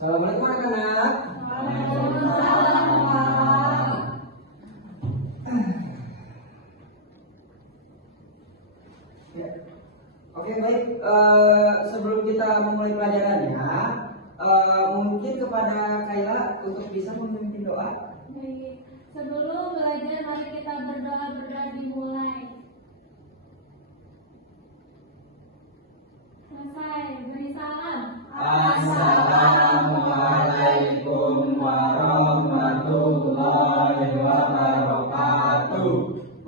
Assalamualaikum anak-anak. Ya. Oke baik, sebelum kita memulai pelajarannya, mungkin kepada Kayla untuk bisa memimpin doa. Baik, sebelum belajar mari kita berdoa dimulai. Selesai, beri salam. Assalamualaikum warahmatullahi wabarakatuh.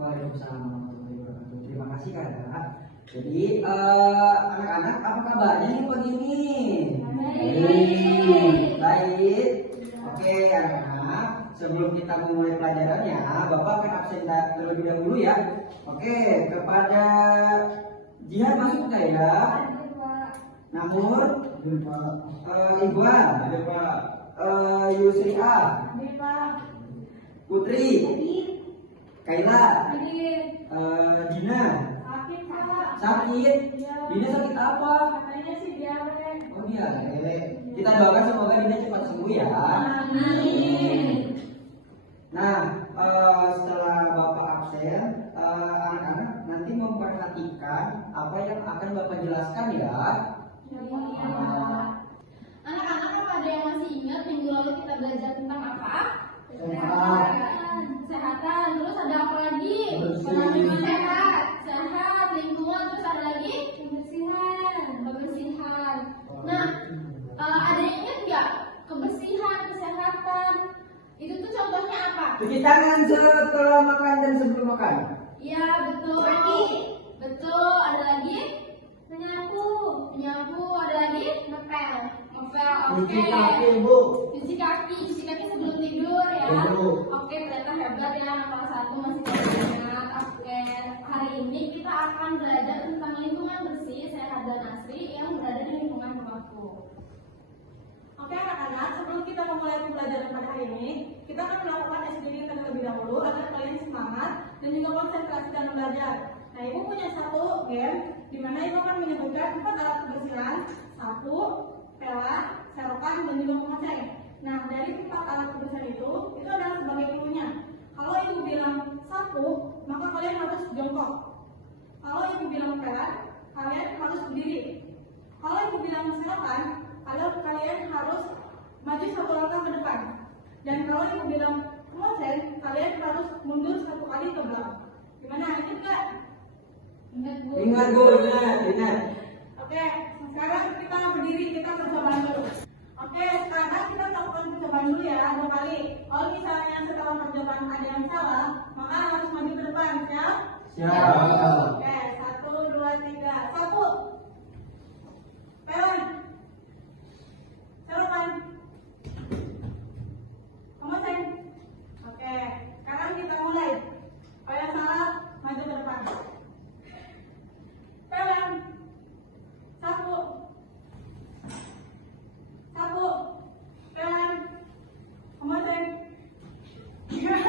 Waalaikumsalam warahmatullahi wabarakatuh. Terima kasih Kak. Jadi anak-anak apa kabarnya nih pagi ini? Baik. Oke anak-anak, sebelum kita memulai pelajarannya, Bapak akan absen terlebih dahulu ya. Oke, kepada Jihan masuk nggak ya? Namur, Iqbal, Yusri A, Putri, Kayla, Dina. Sakit? Dina sakit apa? Katanya sih diare. Oh diare. Kita doakan semoga Dina cepat sembuh ya. Amin. Nah, setelah Bapak absen, anak-anak nanti memperhatikan apa yang akan Bapak jelaskan ya. Anak-anak, apa ada yang masih ingat minggu lalu kita belajar tentang apa? Kesehatan. Terus ada apa lagi? Penampilan sehat, lingkungan. Terus ada lagi kebersihan. Nah, ada yang ingat nggak? Kebersihan, kesehatan. Itu tuh contohnya apa? Cuci tangan setelah makan dan sebelum makan. Iya, betul. Betul. Ada lagi? Menyapu. Ada lagi? Ngepel. Oke. Cuci kaki, Bu. Cuci kaki sebelum tidur ya. Oke, ternyata hebat ya anak kelas 1 masih ingat. Oke, hari ini kita akan belajar tentang lingkungan bersih, sehat dan asri yang berada di lingkungan rumahku. Oke anak-anak, sebelum kita memulai pembelajaran pada hari ini, kita akan melakukan SDG terlebih dahulu agar kalian semangat dan juga konsentrasi dalam belajar. Nah, Ibu punya satu game di mana Ibu akan menyebutkan 4 alat kebersihan, sapu, pelet, serokan, dan juga pengoceh. Nah, dari 4 alat kebersihan itu adalah sebagai clue-nya. Kalau Ibu bilang sapu, maka kalian harus jongkok. Kalau Ibu bilang pelet, kalian harus berdiri. Kalau Ibu bilang serokan, kalian harus maju 1 langkah ke depan. Dan kalau Ibu bilang pengoceh, kalian harus mundur 1 kali ke belakang. Gimana? Ingat nggak? Ingat, Bu. Ingat Bu, ingat. Oke, sekarang kita berdiri, kita percobaan dulu. Oke, sekarang kita lakukan percobaan dulu ya, 2 kali. Kalau misalnya setelah percobaan ada yang salah, maka harus maju ke depan, siap? Siap. Oke, 1, 2, 3, sapu. Pelan. Serokan. Pengoceh. Oke, sekarang kita mulai. Kalau yang salah, maju ke depan. Pelan. Sapu. Pelan. Pengoceh. Siapa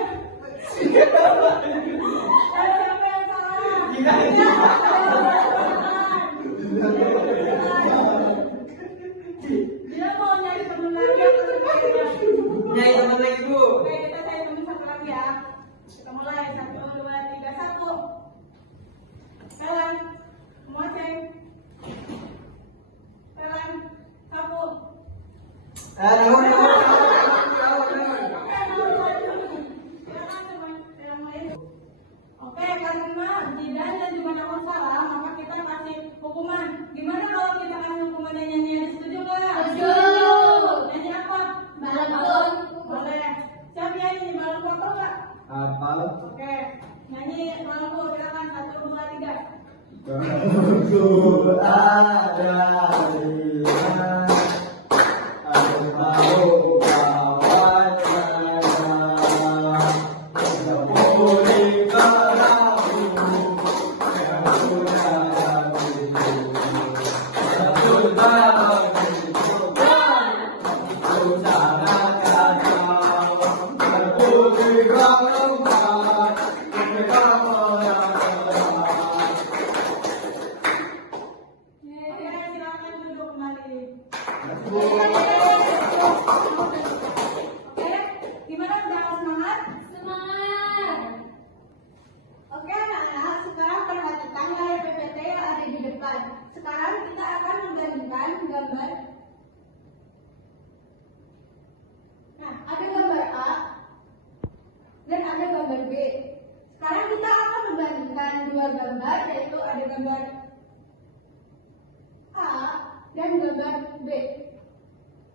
yang salah? Dia mau nyari temen lagi atau sebaliknya? Nyai teman lagi Bu. Oke, kita cari temen satu lagi ya. Kita mulai, 1, 2, 3, sapu. Pelan. Pengoceh. Pelan. Sapu. Namun. Oke, karena Jidan dan juga Namun salah, maka kita kasih hukuman. Gimana kalau kita kasih hukumannya nyanyian? Setuju nggak? Setuju. Nyanyi apa? Balon. Boleh. Siapa nyanyi balon kotor nggak? Apa? Oke, nyanyi balon kotor. Silakan 1, 2, 3. Betul ada iman, aku mau kawan saya, sepuluh perahu yang sudah habis, satu bagi Tuhan, ku sangat kacau, sepuluh golongan, mereka Oke, silakan duduk kembali. Boleh. jalan. Sekarang kita akan membandingkan gambar. Nah, ada gambar A dan ada gambar B. Sekarang kita akan membandingkan dua gambar, yaitu ada gambar A dan gambar B.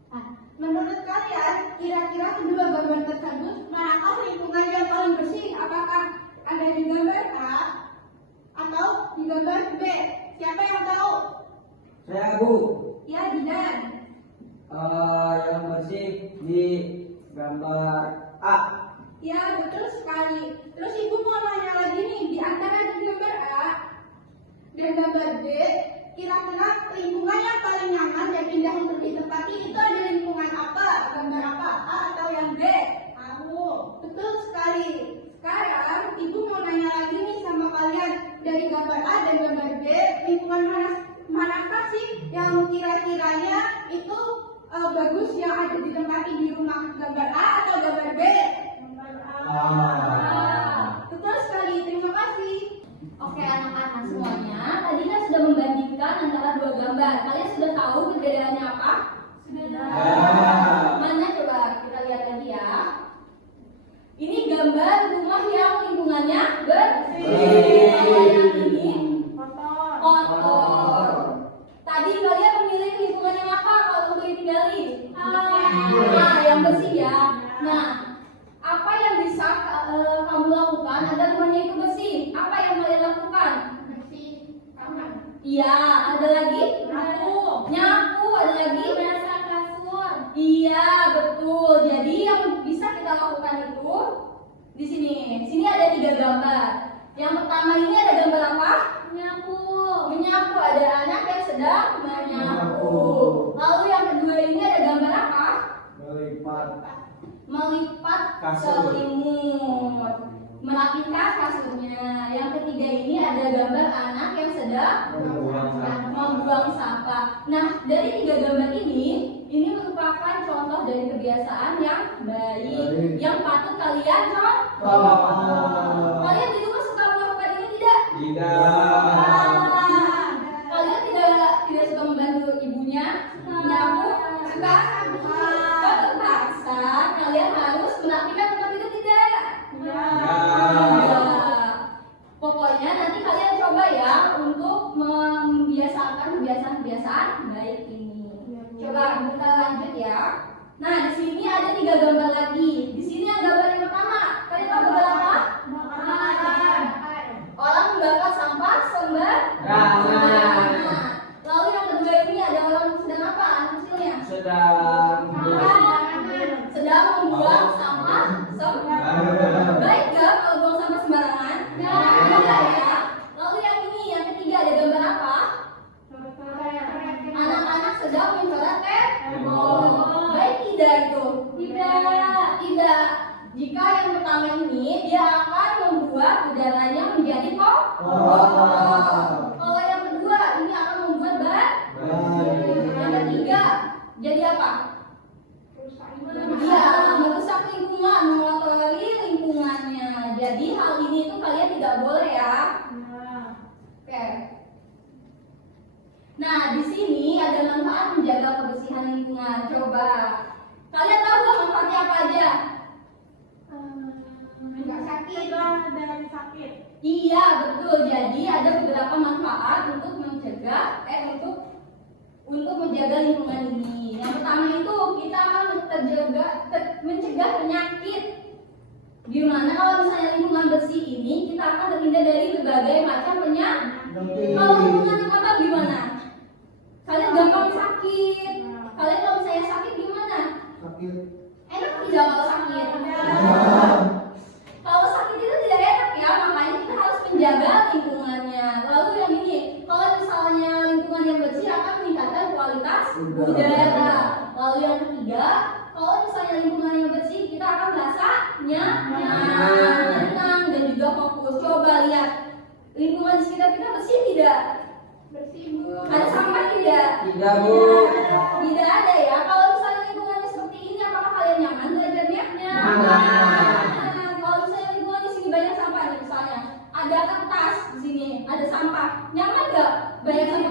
Nah, menurut kalian, kira-kira kedua gambar tersebut manakah lingkungan yang paling bersih? Apakah ada di gambar A atau di gambar B? Siapa yang tahu? Saya Bu. Ya, Dinan. Yang bersih di gambar A. Ya, betul sekali. Terus Ibu mau nanya lagi nih, di antara gambar A dan gambar B, kira-kira lingkungan yang paling nyaman dan indah untuk ditempati itu ada lingkungan apa? Gambar apa? A atau yang B? Aku. Betul sekali. Sekarang Ibu mau nanya lagi nih sama kalian, dari gambar A dan gambar B, lingkungan manakah sih yang kira-kiranya itu bagus yang ada ditempati di rumah, gambar A atau gambar B? Betul sekali, terima kasih. Oke anak-anak semuanya, tadi kan sudah membandingkan antara dua gambar. Kalian sudah tahu perbedaannya apa? Sudah. Mana coba kita lihat lagi ya. Ini gambar rumah yang lingkungannya bersih. Kalau yang ini kotor. Tadi kalian memilih lingkungan yang apa kalau untuk ditinggali? Yang bersih ya. Nah, apa yang bisa kamu lakukan agar rumahnya itu bersih? Apa yang kalian lakukan? Bersih kamar. Iya, ada lagi? Nyapu, ada lagi? Masak kasur. Iya, betul. Jadi yang bisa kita lakukan itu di sini. Sini ada 3 gambar. Yang pertama ini ada gambar apa? Menyapu. Menyapu, ada anak yang sedang menyapu. Lalu yang kedua ini ada gambar apa? Melipat Kasur. selimut, merapikan kasurnya. Yang ketiga ini ada gambar anak yang sedang membuang sampah. Nah, dari 3 gambar ini merupakan contoh dari kebiasaan yang baik yang patut kalian contoh. Kalian di rumah suka melakukan ini tidak? Kalian tidak suka membantu ibunya menyapu? Suka? Terpaksa kalian harus merapikan tempat itu tidak? Ya. Pokoknya nanti kalian coba ya untuk membiasakan kebiasaan-kebiasaan baik ini. Coba kita lanjut ya. Nah, di sini ada 3 gambar lagi. Di sini yang gambar yang pertama. Kalian tahu gambar apa? Orang membakar sampah sembarangan. Lalu yang kedua ini ada orang sedang apa? Anak kecilnya? Sedang membuang sampah sembarangan. Baik gak kalau buang sampah sembarangan? Tidak ya. Lalu yang ini, yang ketiga ada gambar apa? Anak-anak sedang mencoret tembok. Baik tidak itu? Tidak. Jika yang pertama ini dia akan membuat udaranya menjadi kotor. Kalau yang kedua ini akan membuat yang ketiga jadi apa? Iya, merusak lingkungan, mengotori lingkungannya. Jadi hal ini itu kalian tidak boleh ya. Oke. Nah, di sini ada manfaat menjaga kebersihan lingkungan. Coba kalian tahu nggak manfaatnya apa aja? Enggak sakit. Dari sakit. Iya, betul. Jadi ada beberapa manfaat untuk mencegah untuk menjaga lingkungan ini. Yang pertama itu kita akan mencegah penyakit. Gimana kalau misalnya lingkungan bersih ini kita akan terhindar dari berbagai macam penyakit. Kalau lingkungan kotor gimana? Kalian gampang sakit. Kalian kalau misalnya sakit gimana? Enak tidak kalau sakit? Kalau sakit itu tidak enak ya, makanya kita harus menjaga lingkungannya. Lalu yang ini, kalau misalnya lingkungan yang bersih akan meningkatkan kualitas udara. Lalu yang ketiga, kalau misalnya lingkungan yang bersih kita akan merasa nyaman, tenang dan juga fokus. Coba lihat lingkungan di sekitar kita bersih tidak? Bersih, Bu. Ada sampah tidak? Tidak, Bu. Tidak ada ya. Kalau misalnya lingkungannya seperti ini, apakah kalian nyaman belajarnya? Nyaman. Kalau misalnya lingkungan di sini banyak sampah nih, misalnya ada kertas di sini, ada sampah, nyaman gak? Banyak sampah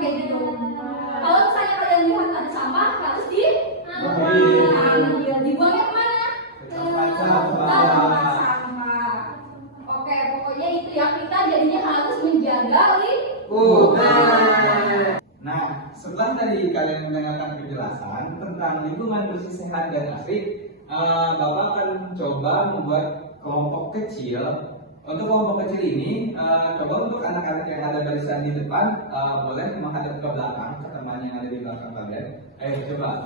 Bukan. Nah, setelah tadi kalian mendengarkan penjelasan tentang lingkungan bersih, sehat, dan asri, Bapak akan coba membuat kelompok kecil. Untuk kelompok kecil ini, coba untuk anak-anak yang ada barisan di depan, boleh menghadap ke belakang, ke teman yang ada di belakang kalian. Ayo coba,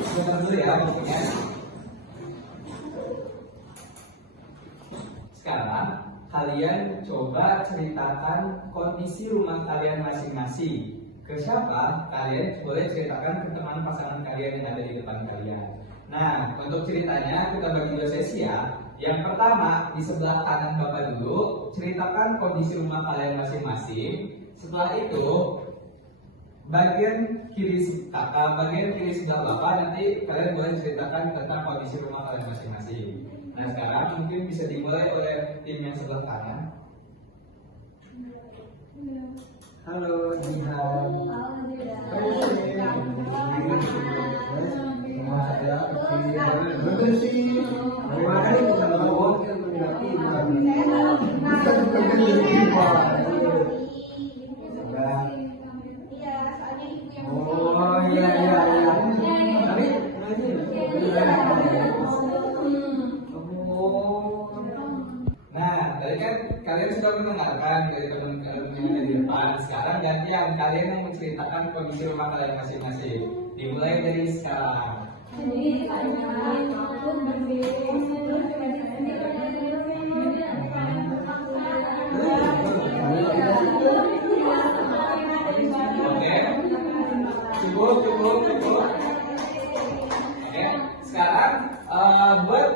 coba dulu ya maksudnya. Sekarang, kalian coba ceritakan kondisi rumah kalian masing-masing. Ke siapa? Kalian boleh ceritakan ke teman pasangan kalian yang ada di depan kalian. Nah, untuk ceritanya kita bagi dua sesi ya. Yang pertama, di sebelah kanan Bapak dulu, ceritakan kondisi rumah kalian masing-masing. Setelah itu, bagian kiri sebelah Bapak nanti kalian boleh ceritakan tentang kondisi rumah kalian masing-masing. Nah, sekarang mungkin bisa dimulai oleh tim yang sebelah kanan. Halo, Jihan. Oh iya iya iya. Tapi Nah, tadi kan kalian sudah mendengarkan dari teman-teman yang ada di depan. Sekarang gantian kalian yang menceritakan kondisi rumah kalian masing-masing. Dimulai dari sekarang. Oke, cukup. Oke, sekarang buat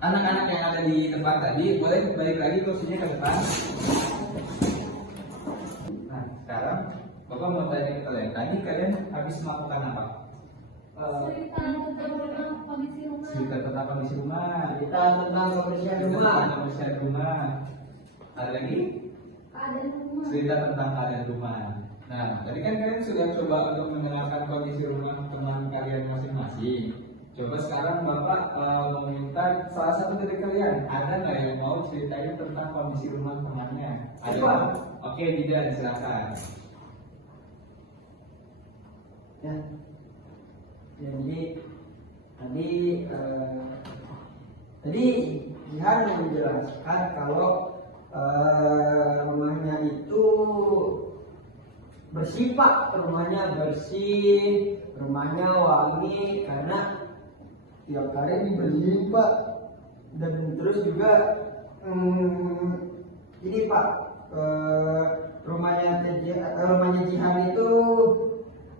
anak-anak yang ada di depan tadi, boleh balik lagi kursinya ke depan. Nah, sekarang Bapak mau tanya ke kalian, tadi kalian habis melakukan apa? Cerita tentang kondisi rumah. Cerita tentang kondisi rumah. kita tentang kebersihan rumah. Tentang kebersihan rumah. Ada lagi? Keadaan rumah. Cerita tentang keadaan rumah. Nah, tadi kan kalian sudah coba untuk mendengarkan kondisi rumah teman kalian masing-masing. Coba sekarang Bapak meminta salah satu dari kalian, ada nggak yang mau ceritain tentang kondisi rumah temannya? Ada nggak? Oke, tidak, silakan. Ya. Jadi tadi Jihan menjelaskan kalau rumahnya itu bersih Pak, rumahnya bersih, rumahnya wangi karena tiap hari dibersihin Pak. Dan terus juga ini Pak, rumahnya Jihan itu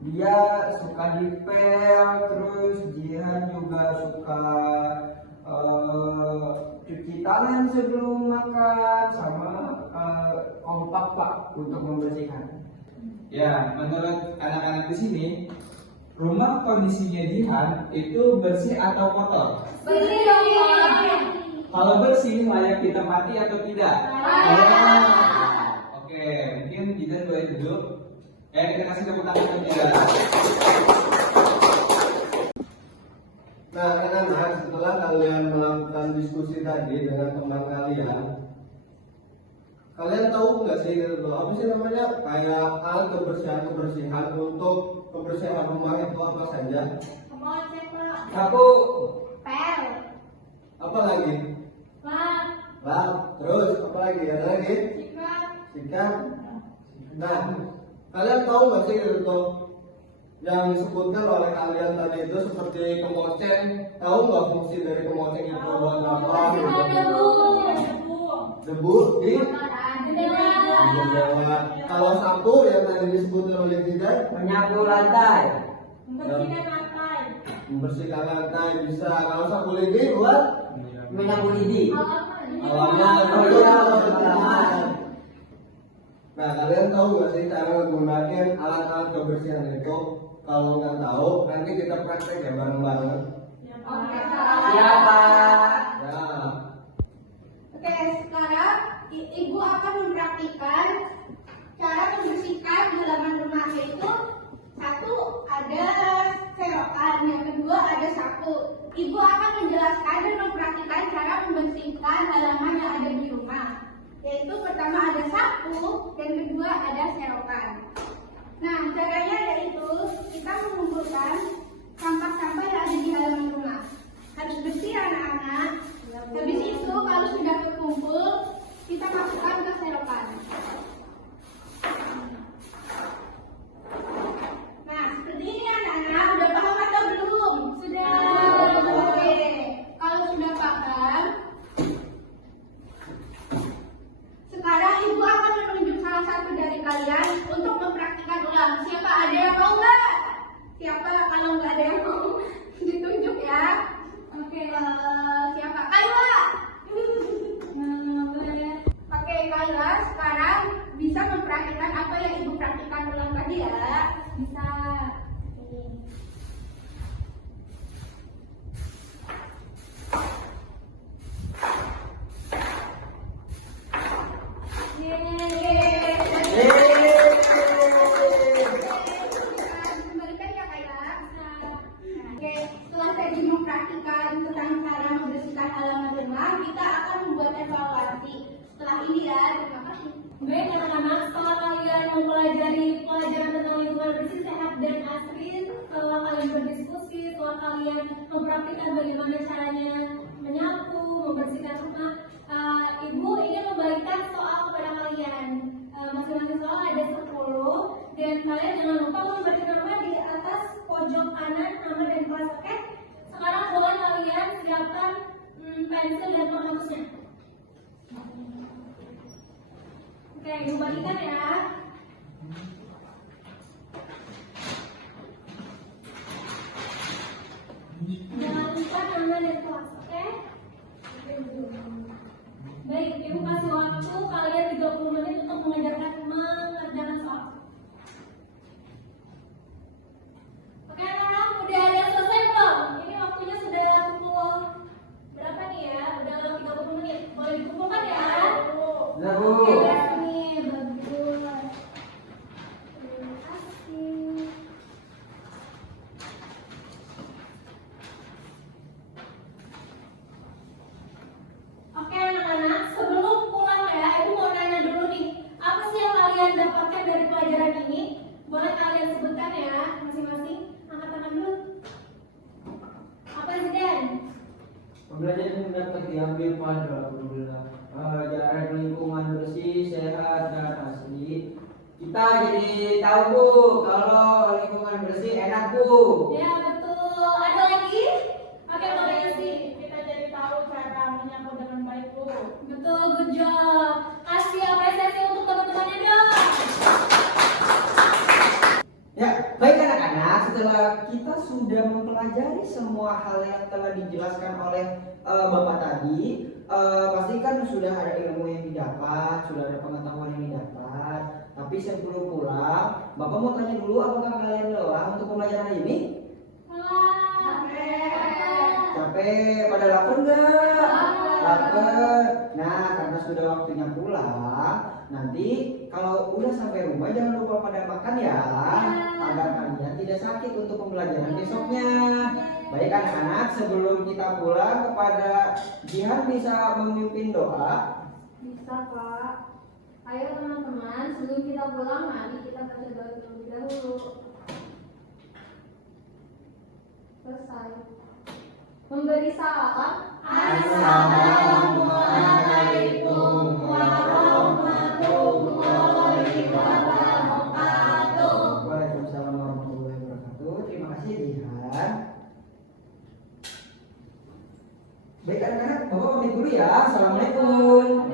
dia suka dipel, terus Jihan juga suka cuci tangan sebelum makan sama kompak Pak untuk membersihkan. Ya, menurut anak-anak di sini, rumah kondisinya Jihan itu bersih atau kotor? Bersih dong, Pak. Kalau bersih layak ditempati atau tidak? Layak. Oke, mungkin Jihan boleh duduk. Kita kasih tepuk tangan aja. Nah, anak-anak, setelah kalian melakukan diskusi tadi dengan teman kalian tahu nggak sih gitu, apa sih namanya kayak alat kebersihan untuk kebersihan rumah itu apa saja? Sapu, Pel. Apa lagi? Lap. Terus apa lagi? Ada lagi? Sikat. Nah, kalian tahu nggak sih gitu yang disebutkan oleh kalian tadi itu seperti kemoceng? Tahu nggak fungsi dari kemoceng itu buat apa? Debu di jendela. Kalau sapu yang tadi disebutkan oleh Tidak menyapu lantai, membersihkan lantai bisa. Kalau sapu lidi buat menyapu lidi. halaman. Oh iya, halaman. Nah, kalian tahu nggak sih cara menggunakan alat-alat kebersihan itu? Kalau nggak tahu, nanti kita praktek ya bareng-bareng. Oke, Siapa? Ya. Oke, sekarang Ibu akan mempraktikkan cara membersihkan halaman rumah, yaitu satu ada serokan, yang kedua ada sapu. Ibu akan menjelaskan dan mempraktikkan cara membersihkan halaman yang ada di rumah. Yaitu pertama ada sapu dan kedua ada serokan. Nah, caranya yaitu kita mengumpulkan sampah-sampah yang ada di halaman rumah. Harus bersih anak-anak. Habis itu kalau sudah terkumpul, kita masukkan ke serokan. Nah, seperti ini anak-anak. Udah paham atau belum? Sudah. Oke. Kalau sudah paham, sekarang ibu akan menunjuk salah satu dari kalian untuk mempraktikkan ulang. Siapa ada yang mau nggak? Siapa? Kalau nggak ada yang mau ditunjuk ya. Oke, siapa? Kayla. Oke, Kayla sekarang bisa mempraktikkan apa yang ibu praktikkan ulang tadi ya? Bisa. Kembalikan ya Kayla. Oke, setelah tadi mempraktikkan tentang cara membersihkan halaman rumah, kita akan membuat evaluasi. Setelah ini ya, terima kasih. Baik anak-anak, setelah kalian mempelajari pelajaran tentang lingkungan bersih, sehat, dan asri, setelah kalian berdiskusi, setelah kalian mempraktikkan bagaimana caranya menyapu, membersihkan rumah, ibu ingin membagikan soal kepada kalian. Masing-masing soal ada 10, dan kalian jangan lupa memberi nama di atas pojok kanan nama dan kelas. Oke? Sekarang boleh kalian siapkan pensil dan penghapusnya. Oke, ibu bagikan ya. Jangan lupa nama dan kelas, oke? Baik, ibu kasih waktu kalian 30 menit untuk mengerjakan soal. Oke, anak-anak, udah ada yang selesai belum? Ini waktunya sudah pukul berapa nih ya? Udah 30 menit. Boleh dikumpulkan ya? Udah, Bu. Oke, beres nih. Bagus. Terima kasih. Oke anak-anak, sebelum pulang ya, ibu mau nanya dulu nih, apa sih yang kalian dapatkan dari pelajaran ini? Boleh kalian sebutkan ya, masing-masing. Angkat tangan dulu. Apa sih Dan? Pembelajaran yang dapat diambil pada pelajaran lingkungan bersih, sehat, dan asri. Kita jadi tahu Bu, kalau lingkungan bersih enak Bu. Ya betul. Ada lagi? Oke, boleh isi. Kita jadi tahu cara menyapu dengan baik, Bu. Betul, good job. Kasih apresiasi untuk teman-temannya dong. Ya, baik anak-anak, setelah kita sudah mempelajari semua hal yang telah dijelaskan oleh Bapak tadi, pastikan sudah ada ilmu yang didapat, sudah ada pengetahuan yang didapat. Tapi sebelum pulang, Bapak mau tanya dulu, apakah kalian lelah untuk pembelajaran ini? Capek? Pada lapar nggak? Lapar. Nah, karena sudah waktunya pulang, nanti kalau udah sampai rumah jangan lupa pada makan ya, agar kalian tidak sakit untuk pembelajaran besoknya. Baik anak-anak, sebelum kita pulang, kepada Jihan bisa memimpin doa. Bisa Kak. Ayo teman-teman, sebelum kita pulang, mari kita baca doa terlebih dahulu. Selesai. Memberi salam. Assalamualaikum warahmatullahi wabarakatuh. Waalaikumsalam warahmatullahi wabarakatuh. Terima kasih Jihan. Baik anak-anak, Bapak pamit dulu ya. Assalamualaikum.